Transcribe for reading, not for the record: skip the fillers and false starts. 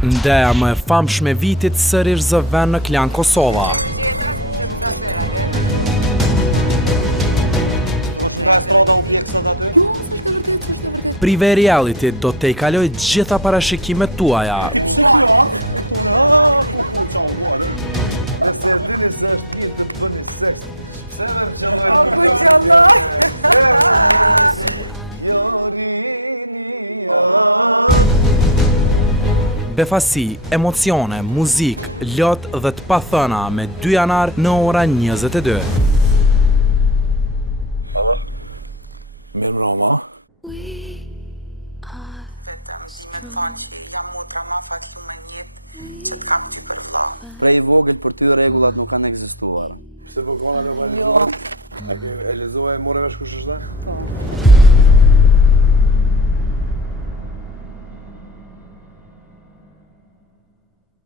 Ndeja më e famshme vitit sërish zë vend në Klan Kosova. Prive reality do të i kaloj gjitha parashikimet tuaja. Befasi, emocione, muzik, lot dhe të pathëna me 2 janar në ora 22. Prej i vogël për ty rregullat nuk kanë ekzistuar. Pse po kanë e lexova e morë vesh kush është?